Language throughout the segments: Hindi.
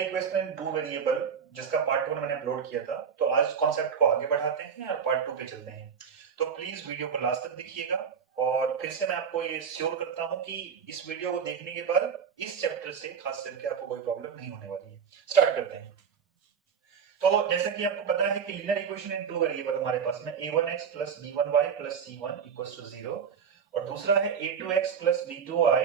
इक्वेशन इन टू वेरिएबल जिसका पार्ट 1 मैंने अपलोड किया था, तो आज कॉन्सेप्ट को आगे बढ़ाते हैं और पार्ट 2 पे चलते हैं। तो प्लीज वीडियो को लास्ट तक देखिएगा और फिर से मैं आपको ये श्योर करता हूं कि इस वीडियो को देखने के बाद इस चैप्टर से खास करके आपको कोई प्रॉब्लम नहीं होने वाली है। स्टार्ट करते हैं। तो जैसा कि आपको पता है कि linear equation in two variable हमारे पास में a1x plus b1y plus c1 equals to 0 और दूसरा है a2x plus b2y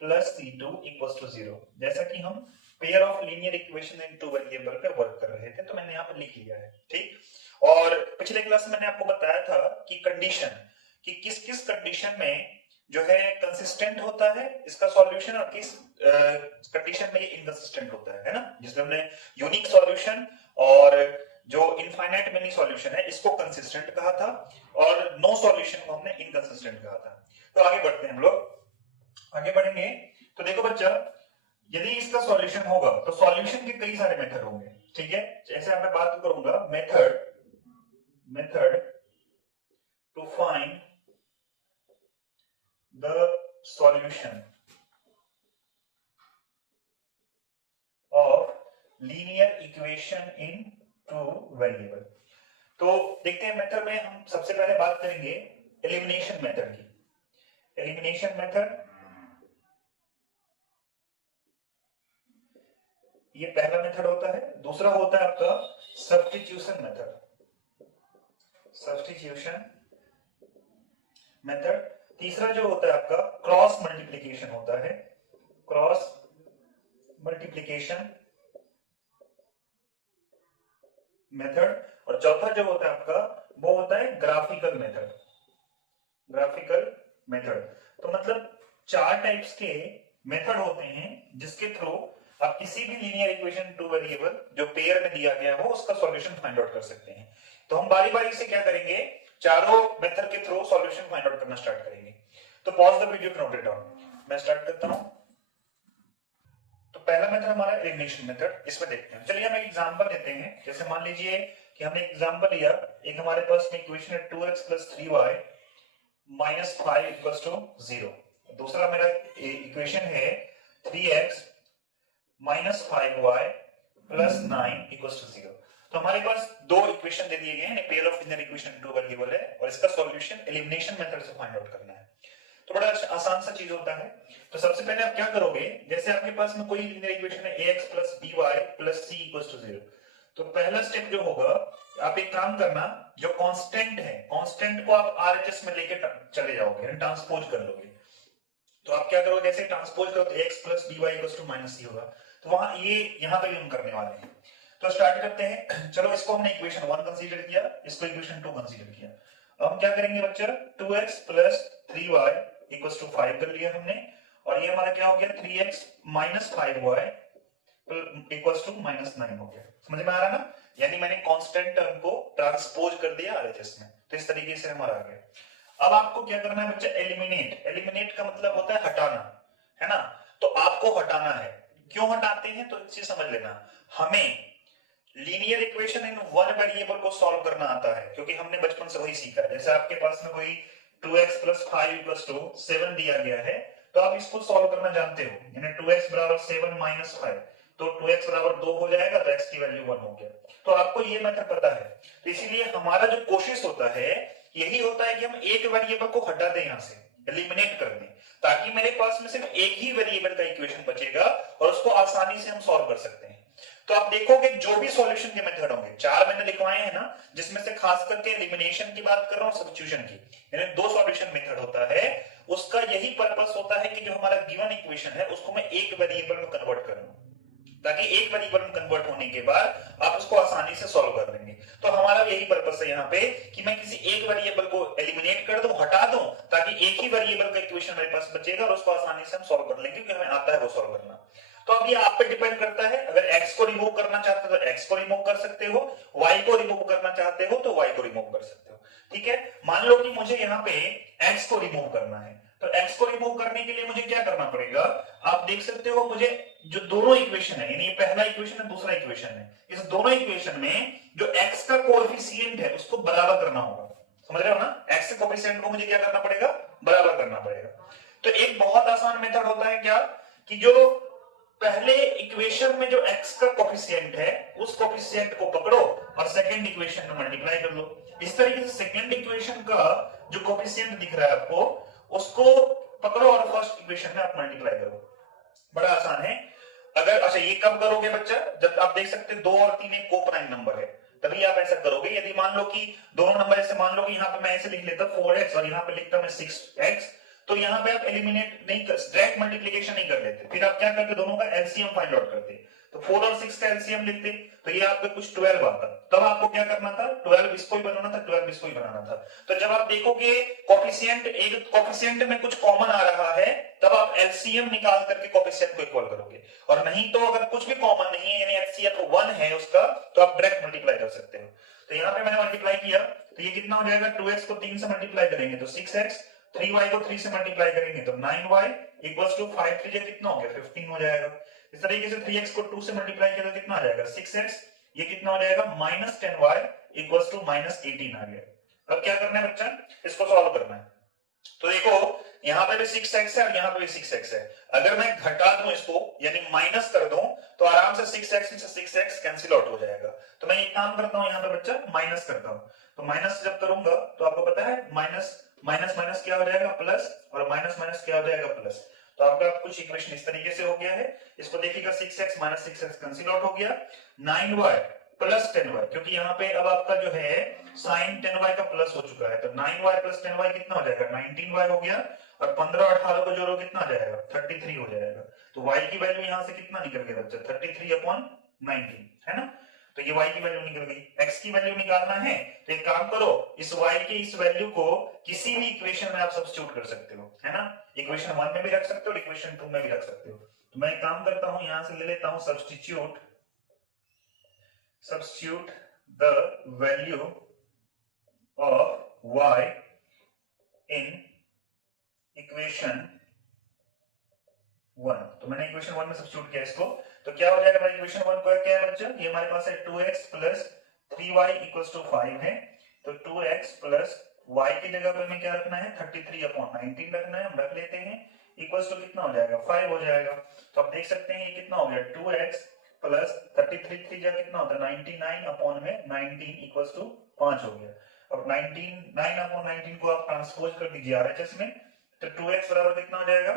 plus c2 equals to 0। जैसा कि हम pair of linear equation in two variable पे वर्क कर रहे थे, तो मैंने यहाँ पर लिख लिया है। ठीक। और पिछले क्लास में मैंने आपको बताया था कि कंडीशन, कि किस किस कंडीशन में जो है कंसिस्टेंट होता है इसका सॉल्यूशन और किस कंडीशन में ये इनकंसिस्टेंट होता है ना, जिसमें हमने यूनिक सॉल्यूशन और जो इनफाइनाइट मिनी सॉल्यूशन है इसको कंसिस्टेंट कहा था और नो सॉल्यूशन को हमने इनकंसिस्टेंट कहा था। तो आगे बढ़ते हैं हम लोग। आगे बढ़ेंगे तो देखो बच्चा, यदि इसका सॉल्यूशन होगा तो सॉल्यूशन के कई सारे मेथड होंगे। ठीक है, जैसे मैं बात करूंगा method to find the solution of linear equation in two variable. तो देखते हैं मेथड में हम सबसे पहले बात करेंगे एलिमिनेशन मेथड की। एलिमिनेशन मेथड ये पहला मेथड होता है। दूसरा होता है आपका सब्स्टिट्यूशन मेथड, सब्स्टिट्यूशन मेथड। तीसरा जो होता है आपका क्रॉस मल्टीप्लिकेशन होता है, क्रॉस मल्टीप्लिकेशन मेथड। और चौथा जो होता है आपका वो होता है ग्राफिकल मेथड, ग्राफिकल मेथड। तो मतलब 4 टाइप्स के मेथड होते हैं जिसके थ्रू आप किसी भी लीनियर इक्वेशन टू वेरिएबल जो पेयर में दिया गया हो उसका सॉल्यूशन फाइंड आउट कर सकते हैं। तो हम बारी बारी से क्या करेंगे, चारों मेथड के थ्रू सॉल्यूशन फाइंड आउट करना स्टार्ट करेंगे। तो pause the video, note it down. मैं स्टार्ट करता हूं। तो पहला मेथड हमारा एलिमिनेशन मेथड, इसमें देखते हैं। चलिए हम एक एग्जांपल लेते हैं। जैसे मान लीजिए कि हमने एग्जांपल लिया, एक हमारे पास में इक्वेशन है 2x + 3y - 5 = 0। दूसरा मेरा इक्वेशन है 3x - 5y + 9 = 0। तो हमारे पास दो इक्वेशन दे दिए गए हैं, pair of linear equation two variable है और इसका सॉल्यूशन एलिमिनेशन मेथड से फाइंड आउट करना है। तो बड़ा आसान सा चीज होता है। तो सबसे पहले आप क्या करोगे, जैसे आपके पास में कोई लीनियर इक्वेशन है ax + by + c = 0। तो पहला स्टेप जो होगा, आप एक काम करना, जो कांस्टेंट है कांस्टेंट को आप आरएचएस में लेके चले जाओगे, ट्रांसपोज कर लोगे। तो आप क्या करोगे, जैसे ट्रांसपोज करो तो x + dy = -c होगा। तो वहां ये यहां पर हम करने वाले हैं। तो स्टार्ट करते हैं। चलो इसको हमने इक्वेशन 1 कंसीडर किया, इसको इक्वेशन 2 कंसीडर किया। अब हम क्या करेंगे बच्चा, 2x + 3y = 5 कर लिया हमने, और ये हमारा क्या हो गया, 3x - 5y = -9 हो गया। समझ में आ रहा ना, यानी मैंने कांस्टेंट टर्म को ट्रांसपोज कर दिया आरएचएस में। तो इस तरीके से हमारा आ गया। अब आपको क्या करना है बच्चा, एलिमिनेट। एलिमिनेट का मतलब होता है हटाना, है ना। तो आपको हटाना है। क्यों हटाते हैं, तो एक चीज समझ लेना, हमें linear equation in one variable को सॉल्व करना आता है, क्योंकि हमने बचपन से वही सीखा है। जैसे आपके पास में कोई 2x + 5 = 7 दिया गया है, तो आप इसको सॉल्व करना जानते हो, यानी 2x = 7 - 5, तो 2x = 2 हो जाएगा, तो x की वैल्यू 1 हो गया। तो आपको ये मेथड पता है। तो इसीलिए हमारा जो कोशिश होता है यही होता है कि हम एक वेरिएबल को हटा दें, यहां से एलिमिनेट कर दें, ताकि मेरे पास में सिर्फ एक ही वेरिएबल का इक्वेशन बचेगा और उसको आसानी से हम सॉल्व कर सकते हैं। तो आप देखोगे जो भी सॉल्यूशन के मेथड होंगे, 4 मैंने लिखवाए हैं ना, जिसमें से खास करके एलिमिनेशन की बात कर रहा हूं, सब्स्टिट्यूशन की, यानी 2 सॉल्यूशन मेथड होता है। उसका यही पर्पस होता है कि जो हमारा गिवन इक्वेशन है उसको मैं एक वेरिएबल में कन्वर्ट करूं, ताकि एक वेरिएबल में कन्वर्ट होने के बाद आप उसको आसानी से सॉल्व कर लेंगे। तो हमारा यही पर्पस है यहाँ पे कि मैं किसी एक वेरिएबल को एलिमिनेट कर दूं, हटा दूं, ताकि एक ही वेरिएबल का इक्वेशन मेरे पास बचेगा और उसको आसानी से हम सॉल्व कर लेंगे, क्योंकि हमें आता है वो सॉल्व करना। तो अब ये आप पे डिपेंड करता है, अगर x को रिमूव करना चाहते हो तो x को रिमूव कर सकते हो, y को रिमूव करना चाहते हो तो y को रिमूव कर सकते हो। ठीक है, मान लो कि मुझे यहाँ पे x को रिमूव करना है, तो x को रिमूव करने के लिए मुझे क्या करना पड़ेगा, आप देख सकते हो, मुझे जो दोनों इक्वेशन है, यानी पहला इक्वेशन है दूसरा इक्वेशन है, इस दोनों इक्वेशन में जो x का कोएफिशिएंट है उसको बराबर करना होगा। समझ रहे हो ना, x के कोएफिशिएंट को मुझे क्या करना पड़ेगा, बराबर करना पड़ेगा। तो एक बहुत आसान मेथड होता है क्या, कि जो पहले इक्वेशन में जो x का कोफिशिएंट है उस कोफिशिएंट को पकड़ो और सेकंड इक्वेशन में मल्टीप्लाई कर लो। इस तरीके से सेकंड इक्वेशन का जो कोफिशिएंट दिख रहा है आपको उसको पकड़ो और फर्स्ट इक्वेशन में आप मल्टीप्लाई करो। बड़ा आसान है। अगर अच्छा ये कब करोगे बच्चा, जब आप देख सकते हैं 2 और 3 एक कोप्राइम नंबर है तभी आप ऐसा करोगे। यदि मान लो कि दोनों नंबर ऐसे, मान लो कि यहाँ पे मैं ऐसे लिख लेता 4x और यहाँ पे लिखता मैं 6x, तो यहाँ पे आप एलिमिनेट नहीं कर, डायरेक्ट मल्टीप्लिकेशन नहीं कर लेते, फिर आप क्या करते दोनों का एलसीएम फाइंड आउट करते। तो 4 और 6 का एलसीएम लिखते तो ये आपके कुछ 12 आता। तब आपको क्या करना था, 12 इसको ही बनाना था, 12 इसको ही बनाना था। तो जब आप देखोगे कोफिशिएंट, एक कोफिशिएंट में कुछ कॉमन आ रहा है तब आप एलसीएम निकाल करके कोफिशिएंट को इक्वल करोगे, और नहीं तो अगर कुछ भी कॉमन नहीं है यानी एचसीएफ 1 है उसका, तो आप डायरेक्ट मल्टीप्लाई कर सकते हो। तो यहाँ पे मैंने मल्टीप्लाई किया तो ये कितना हो जाएगा, 2x को 3 से मल्टीप्लाई करेंगे तो 6x, 3y को 3 से मल्टीप्लाई करेंगे तो 9y इक्वल्स टू 5 3 कितना हो गया 15 हो जाएगा। इस तरीके से 3x को 2 से मल्टीप्लाई किया तो कितना आ जाएगा 6x, ये कितना हो जाएगा -10y इक्वल्स टू -18 आ गया। अब क्या करना है बच्चा, इसको सॉल्व करना है। तो देखो यहाँ पे भी 6x है और यहाँ पे भी 6x है। अगर मैं घटा दूं इसको यानी माइनस कर दूं तो आराम से 6x में से 6x कैंसिल आउट हो जाएगा। तो मैं एक काम करता हूं यहाँ पे बच्चा माइनस करता हूं, तो माइनस जब करूंगा तो आपको पता है माइनस माइनस माइनस क्या हो जाएगा प्लस, और माइनस माइनस क्या हो जाएगा प्लस। तो आपका कुछ इक्वेशन इस तरीके से हो गया है। इसको देखिएगा 6x minus 6x cancel out हो गया, 9y प्लस 10y, क्योंकि यहाँ पे अब आपका जो है साइन 10y का प्लस हो चुका है, तो 9y प्लस 10y कितना हो जाएगा 19y हो गया, और 15 और 18 को जोड़ो कितना आ जाएगा 33 हो जाएगा। तो y की वैल्यू यहाँ से कितना निकल गया बच्चा 33/19 है ना। तो ये y की वैल्यू निकल गई। x की वैल्यू निकालना है तो एक काम करो, इस y के इस वैल्यू को किसी भी इक्वेशन में आप सब्स्टिट्यूट कर सकते हो, है ना। इक्वेशन 1 में भी रख सकते हो, इक्वेशन 2 में भी रख सकते हो। तो मैं एक काम करता हूं, यहां से ले लेता हूं substitute the value of y in equation 1। तो मैंने इक्वेशन 1 में सब्स्टिट्यूट किया इसको, तो क्या हो जाएगा इक्वेशन 1 को क्या है बच्चा, ये हमारे पास है 2x plus 3y equals to 5 है। तो 2x प्लस y की जगह पे हमें क्या रखना है 33/19 रखना है, हम रख लेते हैं, इक्वल्स टू कितना हो जाएगा 5 हो जाएगा। तो आप देख सकते हैं ये कितना हो गया 2x प्लस 33 3 कितना होता है 99/19 इक्वल्स टू 5 हो गया। अब 9/19 को आप ट्रांसपोज कर दीजिए आरएचएस में, तो 2x बराबर कितना हो जाएगा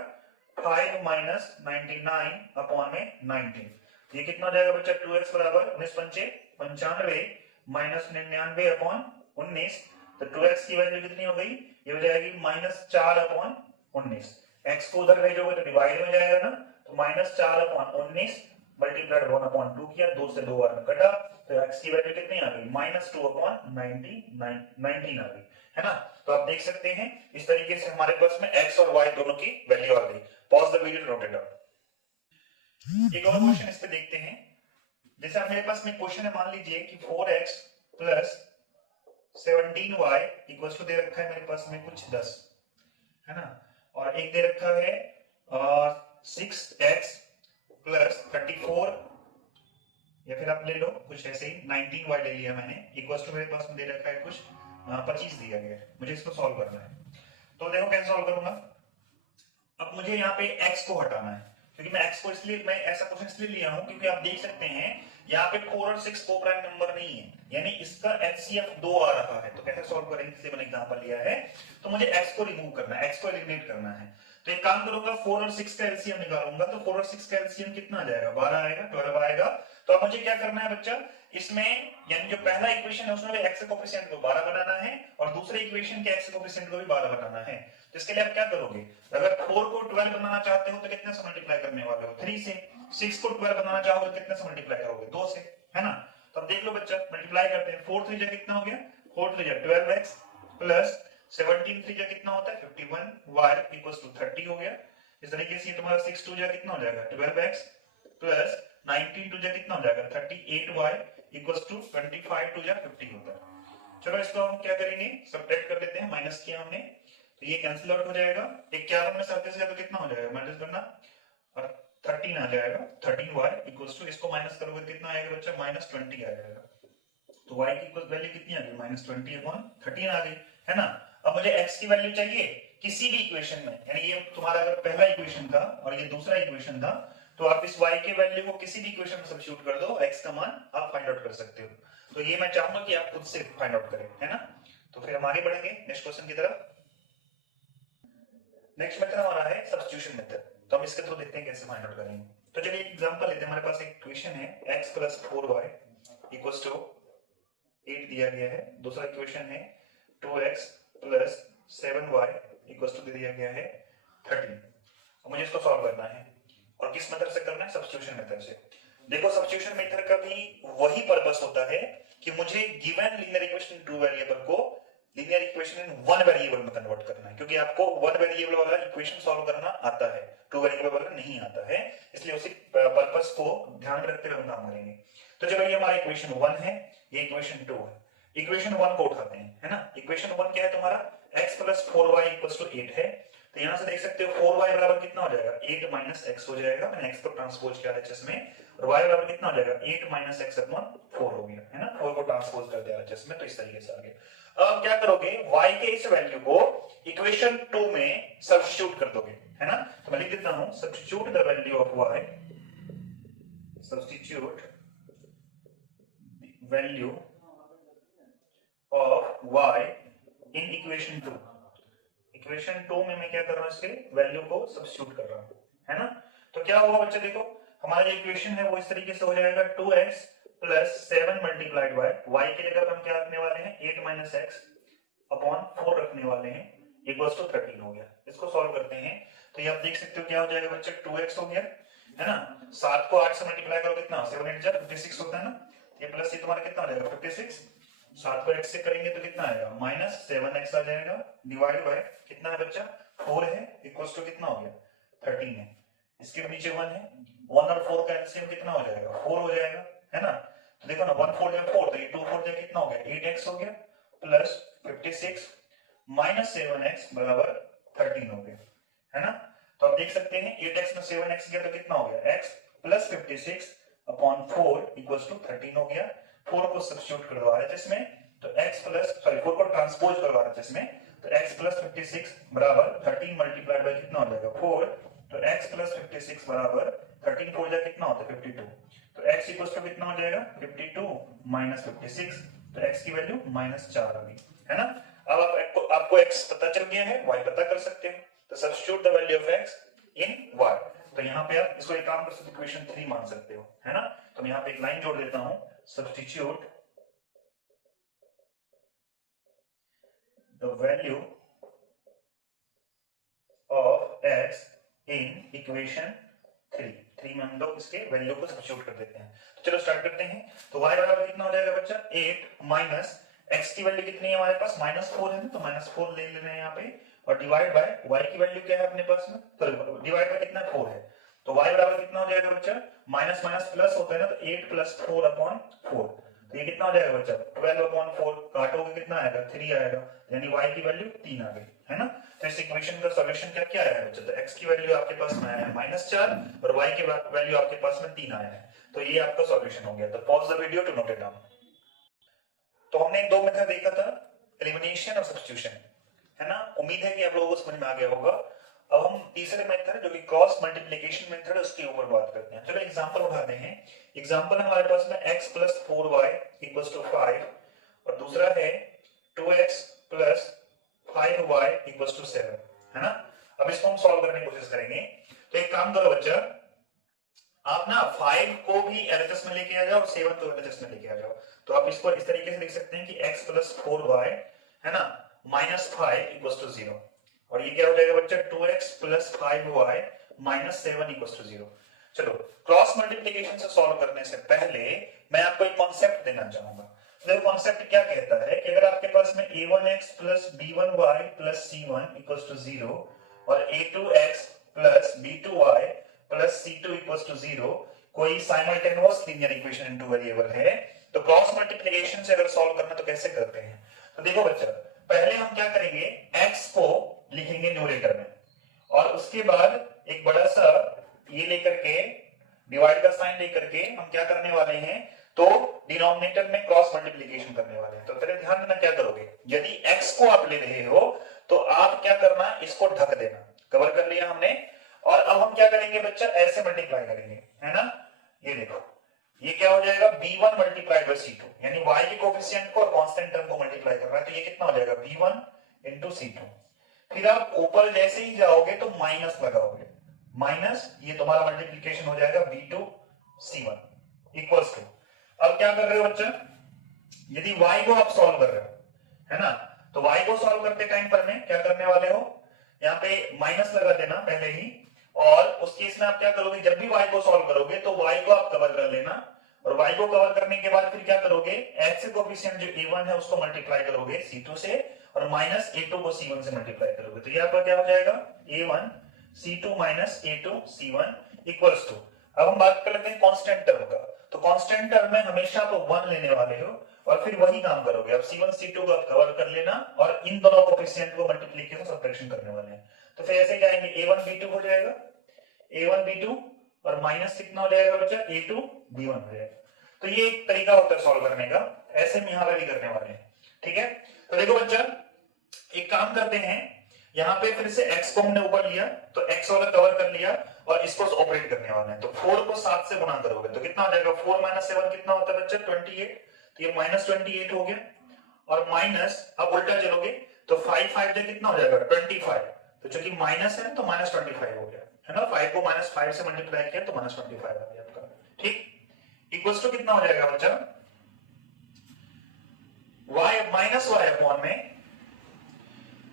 5 माइनस 99/19। ये कितना हो जाएगा बच्चा 2x बराबर 95 माइनस 99/19। तो 2x की वैल्यू कितनी हो गई, ये हो जाएगी -4/19। x को उधर भेजोगे तो डिवाइड में जाएगा ना, तो -4/19 मल्टीप्लाइड 1/2 किया, 2 से 2 बार में कटा, तो x की वैल्यू कितनी आ गई -2/19 आ गई, है ना। तो आप देख सकते हैं इस तरीके से हमारे पास में x और y दोनों की वैल्यू आ गई। Pause the video, note it down. एक और क्वेश्चन इस पे देखते हैं। जैसे मेरे पास में क्वेश्चन है, मान लीजिए कि 4x plus 17y equals to दे रखा है मेरे पास में कुछ 10, है ना, और एक दे रखा है 6x प्लस 34, या फिर आप ले लो कुछ ऐसे ही 19y ले लिया मैंने, इक्वल्स टू मेरे पास में दे रखा है कुछ 25 दिया गया है। मुझे इसको सॉल्व करना है। तो देखो कैसे सॉल्व करूंगा। अब मुझे यहाँ पे x को हटाना है, क्योंकि मैं x को इसलिए, मैं ऐसा क्वेश्चन इसलिए लिया हूं क्योंकि आप देख सकते हैं यहाँ पे 4 और 6 को प्राइम नंबर नहीं है, यानी इसका HCF 2 आ रहा है। तो कैसे सॉल्व करेंगे, इसलिए मैंने एग्जांपल लिया है। तो मुझे x को रिमूव करना है, x को एलिमिनेट करना है। तो एक काम करूंगा 4 और 6 का एलसीएम निकालूंगा, तो 4 और 6 का एलसीएम कितना आ जाएगा 12 आएगा, 12 आएगा। तो अब मुझे क्या करना है बच्चा, इसमें यानी जो पहला इक्वेशन है उसमें x कोएफिशिएंट को 12 बनाना है और दूसरे इक्वेशन के x कोएफिशिएंट को भी 12 बनाना है। तो इसके लिए आप क्या करोगे, अगर 4 को 12 बनाना चाहते हो तो कितने से मल्टीप्लाई करने वाले हो 3 से, 6 को 12 बनाना चाहोगे कितने से मल्टीप्लाई करोगे 2 से, है ना। तो अब देख लो बच्चा, मल्टीप्लाई करते हैं। 4 3 कितना हो गया 4 3 12x प्लस 17 3 कितना होता है 51y इक्वल्स टू 30 हो गया। इस तरीके से तुम्हारा 6 2 कितना हो जाएगा 12x प्लस 19 2 कितना हो जाएगा 38y इक्वल्स टू 25 2 50 होता है। चलो इसको हम क्या करेंगे, सब्ट्रैक्ट कर लेते हैं, माइनस किया हमने तो ये कैंसिल आउट हो जाएगा। 51 में 37 गया तो कितना हो जाएगा माइनस करना, और 13 आ जाएगा 13y इक्वल्स टू, इसको माइनस करोगे कितना आएगा बच्चा -20 आ जाएगा। तो y की वैल्यू कितनी आ गई -20/13 आ गई, है ना। अब मुझे x की वैल्यू चाहिए किसी भी इक्वेशन में, यानी ये तुम्हारा अगर पहला इक्वेशन था और ये दूसरा इक्वेशन था, तो आप इस y के वैल्यू को किसी भी इक्वेशन में सब्स्टिट्यूट कर दो, x का मान आप फाइंड आउट कर सकते हो। तो ये मैं चाहूंगा कि आप खुद से फाइंड आउट करें, है ना। तो फिर हम आगे बढ़ेंगे नेक्स्ट क्वेश्चन की तरफ। नेक्स्ट मेथड हमारा है सब्स्टिट्यूशन मेथड। तो हम इसके थ्रू देखते हैं कैसे फाइंड आउट करेंगे। तो चलिए एग्जांपल लेते हैं। हमारे पास एक इक्वेशन है x + 4y = 8 दिया गया है। दूसरा इक्वेशन है 2x + 7y = दिया गया है 13। अब मुझे इसको सॉल्व करना है और किस मेथड से करना है? सब्स्टिट्यूशन मेथड से। देखो सब्स्टिट्यूशन मेथड का भी वही पर्पस होता है कि मुझे given linear equation two variable को linear equation in one variable में कन्वर्ट करना है, क्योंकि आपको वन वेरिएबल वाला इक्वेशन सॉल्व करना आता है, टू वेरिएबल वाला नहीं आता है। इसलिए उसी पर्पस को ध्यान में रखते हुए हम काम करेंगे। तो चलो ये हमारा इक्वेशन 1 है, ये इक्वेशन 2 है। इक्वेशन 1 को उठाते हैं, है ना। इक्वेशन 1 क्या है तुम्हारा? x + 4y = 8 है। तो यहां से देख सकते हो 4y बराबर कितना हो जाएगा? 8 - x हो जाएगा। मैंने x को ट्रांसपोज किया एचएस में, और y बराबर कितना हो जाएगा? 8 - x/4 हो गया, है ना। 4 को ट्रांसपोज कर दिया एचएस में, तो इस तरीके से आ गया। अब क्या करोगे? y के इस वैल्यू को इक्वेशन 2 में सब्स्टिट्यूट कर दोगे, है ना। तो मैं लिख देता हूं substitute the value of y, substitute value of y in equation 2। Equation 2 में मैं क्या कर रहा हूं? इसके वैल्यू को सब्स्टिट्यूट कर रहा हूं, है ना। तो क्या होगा बच्चे? देखो हमारा जो इक्वेशन है वो इस तरीके से हो जाएगा 2x + 7 × y की जगह हम क्या रखने वाले हैं? 8 - x/4 रखने वाले हैं, = 13 हो गया। इसको सॉल्व करते हैं तो ये आप देख सकते हो क्या हो जाएगा बच्चे? 2x हो गया, है ना। 7 को 8 से मल्टीप्लाई करो कितना? 7 × 8 = 56 होता है ना। ये प्लस ये तुम्हारा कितना हो जाएगा? 56। 7 को x से करेंगे तो कितना आएगा? -7x आ जाएगा, डिवाइड बाय कितना है बच्चा? 4 है, इक्वल्स टू कितना हो गया? 13 है। इसके नीचे 1 है, 1 और 4 का एलसीएम कितना हो जाएगा? 4 हो जाएगा, है ना। तो देखो ना 1 4 जब 4, तो ये 2 4 जब कितना हो गया? 8x हो गया, प्लस 56 -7x बराबर 13 हो गया, है ना। तो आप देख सकते हैं 8x में 7x गया तो कितना हो गया? x + 56/4 = 13 हो गया। 4 को सब्स्टिट्यूट करवा रहे थे इसमें, तो x प्लस 4 को ट्रांसपोज करवा रहे थे इसमें, तो x + 56 बराबर 13 मल्टीप्लाइड बाय कितना हो जाएगा? 4। तो x + 56 बराबर 13 4 जा कितना होता है? 52। तो x = कितना हो जाएगा? 52 - 56। तो x की वैल्यू -4 आ गई, है ना। अब आपको x पता चल गया है, y पता कर सकते हैं। तो substitute the value of x in y। तो यहाँ पे आप इसको एक काम कर सकते हो, इक्वेशन 3 मान सकते हो, है ना। तो मैं यहाँ पे एक लाइन जोड़ देता हूं, substitute the value of x in equation 3 में हम लोग इसके वैल्यू को सब्स्टिट्यूट कर देते हैं। तो चलो स्टार्ट करते हैं। तो y बराबर कितना हो जाएगा बच्चा? 8 - x की वैल्यू कितनी है हमारे पास? -4 है ना, तो -4 ले लेना है यहाँ पे, और डिवाइड बाय y की वैल्यू क्या है अपने पास में? तो डिवाइड बाय कितना? 4 है। तो y बराबर कितना हो जाएगा बच्चा? माइनस माइनस प्लस होता है ना, तो 8 + 4/4। तो ये कितना हो जाएगा बच्चा? 12/4। काटोगे कितना आएगा? 3 आएगा, यानी y की वैल्यू 3 आ गई, है ना। तो इस इक्वेशन का सॉल्यूशन क्या आया है बच्चा? तो x की वैल्यू आपके पास में आया है -4 और y की वैल्यू आपके पास में 3 आया है। तो ये आपका सॉल्यूशन हो गया। तो pause the video to note it down. तो हमने दो मेथड देखा था, एलिमिनेशन और सब्स्टिट्यूशन, है ना। उम्मीद है कि आप लोगों को समझ में आ गया होगा। अब हम तीसरे मेथड जो कि क्रॉस मल्टीप्लिकेशन मेथड है उसके ऊपर बात करते हैं। चलो एग्जांपल उठाते हैं। एग्जांपल हमारे पास में x + 4y = 5 और दूसरा है 2x + 5y = 7, है ना। अब इसको हम सॉल्व करने की कोशिश करेंगे। तो एक काम करो बच्चा, आप ना 5 को भी एलएचएस में लेके आ जाओ और 7 को एलएचएस में लेके आ जाओ। तो आप इसको इस तरीके से लिख सकते हैं कि x + 4y, है ना, -5 = 0। और ये क्या हो जाएगा बच्चा? 2x + 5y - 7 = 0। चलो क्रॉस मल्टीप्लिकेशन से सॉल्व करने से पहले मैं आपको एक कॉन्सेप्ट देना चाहूंगा। तो कॉन्सेप्ट क्या कहता है कि अगर आपके पास में a1x + b1y + c1 = 0 और a2x + b2y + c2 = 0 कोई simultaneous linear equation in two variable है, तो क्रॉस मल्टीप्लिकेशन से अगर सॉल्व करना तो कैसे करते हैं? तो देखो बच्चा, पहले हम क्या करेंगे? x को लिखेंगे न्यूमरेटर में, और उसके बाद एक बड़ा सा ये लेकर के डिवाइड का साइन लेकर के हम क्या करने वाले हैं? तो डिनोमिनेटर में क्रॉस मल्टीप्लिकेशन करने वाले हैं। तो पहले ध्यान देना क्या करोगे, यदि x को आप ले रहे हो तो आप क्या करना? इसको ढक देना। कवर कर लिया हमने। और अब हम क्या करेंगे बच्चा, ऐसे मल्टीप्लाई करेंगे, है ना। ये देखो, ये क्या हो जाएगा, b1 मल्टीप्लाई बाय c2, यानी y के कोफिशिएंट को और कांस्टेंट टर्म को मल्टीप्लाई कर रहा है, तो ये कितना हो जाएगा b1 इंटू c2। फिर आप ऊपर जैसे ही जाओगे तो माइनस लगाओगे, माइनस ये तुम्हारा मल्टीप्लीकेशन हो जाएगा b2 c1 इक्वल्स टू, अब क्या कर रहे हो बच्चा, यदि y को आप सॉल्व कर रहे हो, है ना, तो y को सॉल्व करते टाइम पर में क्या करने वाले हो, यहाँ पे माइनस लगा देना पहले ही, और उस केस में आप क्या करोगे, जब भी y को सॉल्व करोगे तो y को आप कवर कर लेना, और y को कवर करने के बाद फिर क्या करोगे, x से कोफिशिएंट जो a1 है उसको मल्टीप्लाई करोगे c2 से, और माइनस a2 को c1 से मल्टीप्लाई करोगे, तो ये आपका क्या हो जाएगा a1 c2 minus a2 c1 equals to, अब हम बात कर लेते हैं कांस्टेंट टर्म का, तो कांस्टेंट टर्म में हमेशा आप 1 लेने वाले हो और फिर वही काम करोगे, अब c1 c2 को आप कवर कर लेना और इन दोनों कोफिशिएंट को मल्टीप्लिकेशन सब्ट्रैक्शन करने वाले हैं, तो फिर ऐसे जाएंगे a1 b2 हो जाएगा, a1 b2 और माइनस कितना हो जाएगा बच्चा a2 b1 हो जाएगा। तो ये एक तरीका होता है सॉल्व करने का, ऐसे हम यहां पे भी करने वाले हैं, ठीक है। तो देखो बच्चा, एक काम करते हैं, यहाँ पे फिर से x को हमने ऊपर लिया तो x वाला कवर कर लिया और इसको ऑपरेट करने वाले हैं, तो 4 को 7 से गुणा करोगे तो कितना हो जाएगा, 4 माइनस 7 कितना होता है बच्चा 28, तो ये माइनस 28 हो गया, और माइनस अब उल्टा चलोगे तो 5 5 से कितना हो जाएगा 25, तो चूंकि माइनस है तो माइनस 25 हो गया, है ना, 5 को माइनस 5 से मल्टीप्लाई किया तो माइनस 25 आ गया आपका, ठीक, इक्वल्स टू कितना हो जाएगा बच्चा, y माइनस y अपॉन में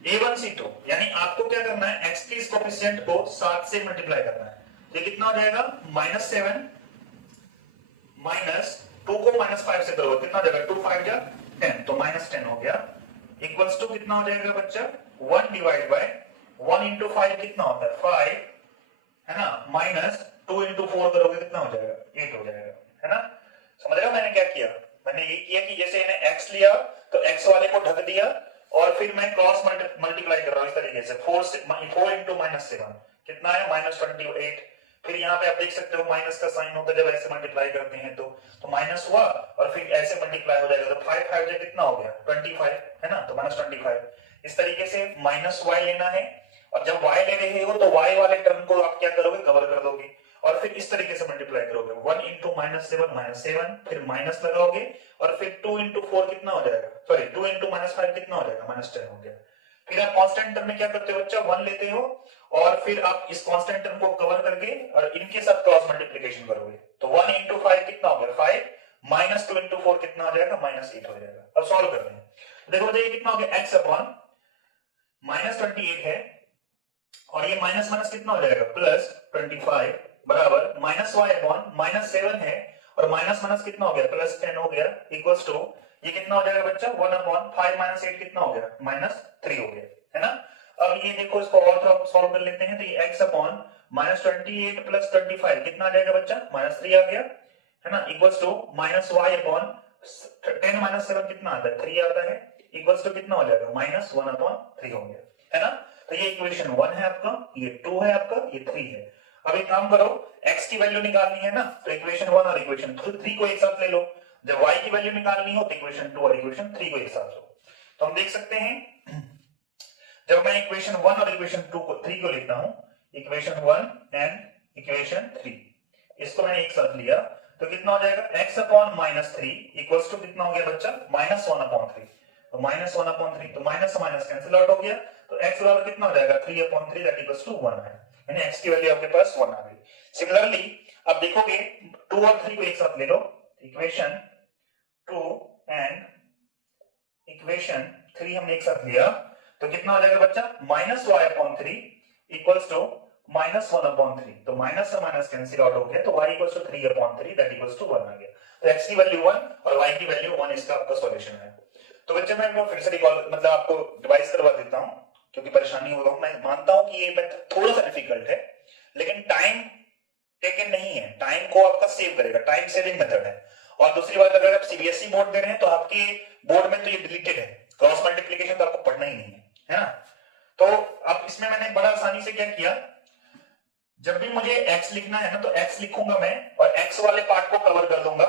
a1 c2, यानी आपको क्या करना है, x के इस कोफिशिएंट को 7 से मल्टीप्लाई करना है, तो ये कितना हो जाएगा माइनस 7 माइनस 2 को माइनस 5 से करोगे कितना हो जाएगा 2 5 जा 10, तो माइनस 10 हो गया, इक्वल्स टू कितना हो जाएगा बच्चा 1 डिवाइड बाय 1 इंटू 5 कितना होता है 5, है ना, माइनस 2 इंटू 4 करोगे कितना हो जाएगा 8 हो जाएगा, है ना। समझ रहे हो मैंने क्या किया, मैंने ये किया कि जैसे इन्हें x लिया तो x वाले को ढक दिया और फिर मैं क्रॉस मल्टीप्लाई कर रहा हूं इस तरीके से, 4 इंटू माइनस 7 कितना है माइनस 28, फिर यहाँ पे आप देख सकते हो माइनस का साइन होता है जब ऐसे मल्टीप्लाई करते हैं तो माइनस हुआ और फिर ऐसे मल्टीप्लाई हो जाएगा, तो 5 5 से कितना हो गया 25, है ना, तो माइनस 25, इस तरीके से माइनस y लेना है, और जब y ले रहे हो तो y वाले टर्म को आप क्या करोगे कवर कर दोगे, और फिर इस तरीके से मल्टीप्लाई करोगे 1 इंटू माइनस 7 फिर माइनस लगाओगे, और फिर 2 इंटू 4 कितना हो जाएगा, सॉरी 2 इंटू माइनस 5 कितना हो जाएगा माइनस 10 हो गया, फिर आप कांस्टेंट टर्म में क्या करते हो बच्चा 1 लेते हो और फिर आप इस कांस्टेंट टर्म को कवर करके और इनके साथ क्रॉस मल्टीप्लिकेशन करोगे, तो 1 इंटू 5 कितना हो गया 5 माइनस 2 इंटू 4 कितना हो जाएगा माइनस 8 हो जाएगा। अब सॉल्व करते हैं, देखो ये कितना हो गया x अपॉन माइनस 28 है और ये माइनस माइनस कितना हो जाएगा प्लस 25 बराबर माइनस y अपॉन माइनस 7 है और माइनस माइनस कितना हो गया प्लस 10 हो गया, इक्वल्स टू ये कितना हो जाएगा बच्चा 1 अपॉन 5 माइनस 8 कितना हो गया माइनस 3 हो गया, है ना। अब ये देखो इसको और थोड़ा सॉल्व कर लेते हैं, तो ये x अपॉन माइनस 28 प्लस 25 कितना आ जाएगा बच्चा माइनस 3 आ गया, है ना, equals to minus y upon 10 minus 7 कितना आता है 3 आता है, इक्वल्स टू कितना हो जाएगा माइनस 1 अपॉन 3 हो गया, है ना। तो ये इक्वेशन 1 है आपका, ये 2 है आपका, ये 3 है। अब एक काम करो, x की वैल्यू निकालनी है ना, तो इक्वेशन 1 और इक्वेशन 3 को एक साथ ले लो, जब y की वैल्यू निकालनी हो तो इक्वेशन 2 और इक्वेशन 3 को एक साथ लो, तो हम देख सकते हैं जब मैं इक्वेशन 1 और इक्वेशन 3 को लिखता हूं, इक्वेशन 1 एंड इक्वेशन 3 इसको मैंने एक साथ लिया तो कितना हो जाएगा x upon minus 3 equals to कितना हो गया बच्चा माइनस 1 अपॉन 3, तो माइनस 1 अपॉन 3 तो माइनस से माइनस कैंसिल आउट हो गया, तो x बराबर कितना हो जाएगा 3 अपॉन 3 दैट इक्वल्स टू 1 है, यानी x की वैल्यू आपके पास 1 आ गई। सिमिलरली अब देखोगे 2 और 3 को एक साथ ले लो, इक्वेशन 2 एंड इक्वेशन 3 हमने एक साथ लिया तो कितना हो जाएगा बच्चा minus y upon 3 equals to minus 1 upon 3, तो माइनस से माइनस कैंसिल आउट हो गया, तो y equals to 3 upon 3 that equals to 1 आ गया, तो x की वैल्यू 1 और y की वैल्यू 1 इसका आपका सॉल्यूशन है। तो बच्चे मैं फिर से रिकॉल मतलब आपको डिवाइस करवा देता हूं क्योंकि परेशानी होगा, मैं मानता हूं कि ये मेथड थोड़ा सा डिफिकल्ट है लेकिन टाइम टेकन नहीं है, टाइम को आपका सेव करेगा, टाइम सेविंग मेथड है। और दूसरी बात अगर आप सीबीएसई बोर्ड दे रहे हैं तो आपके बोर्ड में तो ये डिलीटेड है, क्रॉस मल्टीप्लिकेशन तो आपको पढ़ना ही नहीं है ना। तो अब इसमें मैंने बड़ा आसानी से क्या किया, जब भी मुझे x लिखना है ना तो x लिखूंगा मैं और x वाले पार्ट को कवर कर दूंगा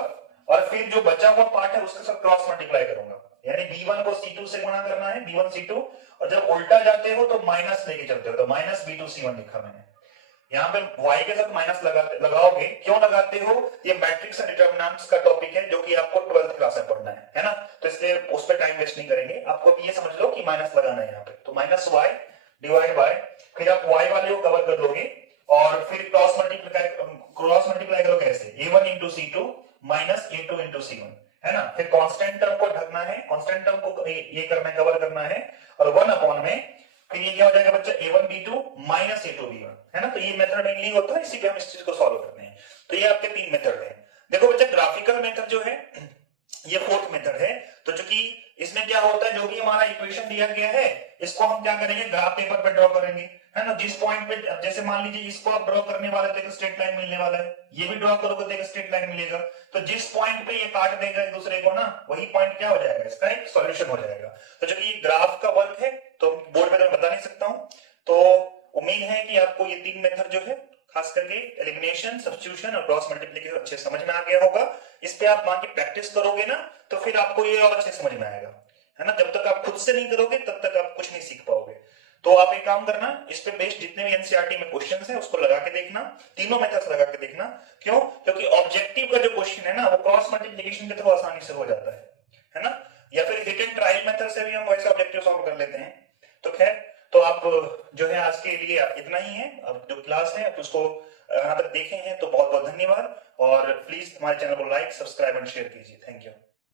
और फिर जो बचा हुआ पार्ट है उसके साथ क्रॉस मल्टीप्लाई करूंगा, यानी b1 को c2 से गुणा करना है b1 c2, और जब उल्टा जाते हो तो माइनस लेके चलते हो, तो माइनस b2 c1 लिखा मैंने। यहाँ पे y के साथ माइनस लगाओगे, क्यों लगाते हो? ये मैट्रिक्स एंड डिटरमिनेंट्स का टॉपिक है जो कि आपको 12th क्लास में पढ़ना है ना, तो इसलिए उस पर टाइम वेस्ट नहीं करेंगे। आपको ये समझ लो कि माइनस लगाना है यहाँ पे, तो माइनस y डिवाइड बाय, फिर आप y वाले को कवर कर लोगे और फिर क्रॉस मल्टीप्लाई करोगे ऐसे, a1 into c2 minus a2 into c1, है ना। फिर कांस्टेंट टर्म को ढकना है, कांस्टेंट टर्म को ये करना है, कवर करना है, और 1 अपॉन में फिर ये क्या हो जाएगा बच्चा, a1 b2 minus a2 b1, है ना। तो ये मेथड मेनली होता है, इसी पे हम इस चीज को सॉल्व करते हैं। तो ये आपके 3 मेथड है। देखो बच्चा, ग्राफिकल मेथड जो है ये 4th मेथड है। तो चूंकि इसमें क्या होता है, जो भी हमारा इक्वेशन दिया गया है इसको हम क्या करेंगे, ग्राफ पेपर पे ड्रॉ करेंगे, है ना। जिस पॉइंट पे, जैसे मान लीजिए इसको आप ड्रॉ करने वाले तो एक स्ट्रेट लाइन मिलने वाला है, ये भी ड्रॉ करोगे तो एक स्ट्रेट लाइन मिलेगा, तो जिस पॉइंट पे ये काट देगा एक दूसरे को ना, वही पॉइंट क्या हो जाएगा, इसका एक सॉल्यूशन हो जाएगा। तो चूंकि ये ग्राफ का वर्क है तो बोर्ड पे तो मैं बता नहीं सकता हूं। तो उम्मीद है कि आपको ये 3 मेथड जो है, खास करके एलिमिनेशन, सब्स्टिट्यूशन और क्रॉस मल्टीप्लिकेशन अच्छे समझ में आ गया होगा। इस पे आप मान के प्रैक्टिस करोगे ना तो फिर आपको ये और अच्छे समझ में आएगा, है ना। जब तक आप खुद से नहीं करोगे तब तक आप कुछ नहीं सीख पाओगे। तो आप एक काम करना, इस पे बेस्ड जितने भी एनसीईआरटी में क्वेश्चंस हैं उसको लगा के देखना, तीनों मेथड्स लगा के देखना। क्यों? क्योंकि ऑब्जेक्टिव का जो क्वेश्चन है ना वो क्रॉस मल्टीप्लिकेशन के थ्रू आसानी से हो जाता है ना। या फिर हिट एंड ट्रायल मेथड से भी हम वैसे ऑब्जेक्टिव सॉल्व कर लेते हैं। तो खैर, तो आप जो है आज के लिए इतना ही है। अब जो क्लास है आप उसको यहाँ तक देखे हैं तो बहुत बहुत धन्यवाद, और प्लीज हमारे चैनल को लाइक, सब्सक्राइब एंड शेयर कीजिए। Thank you.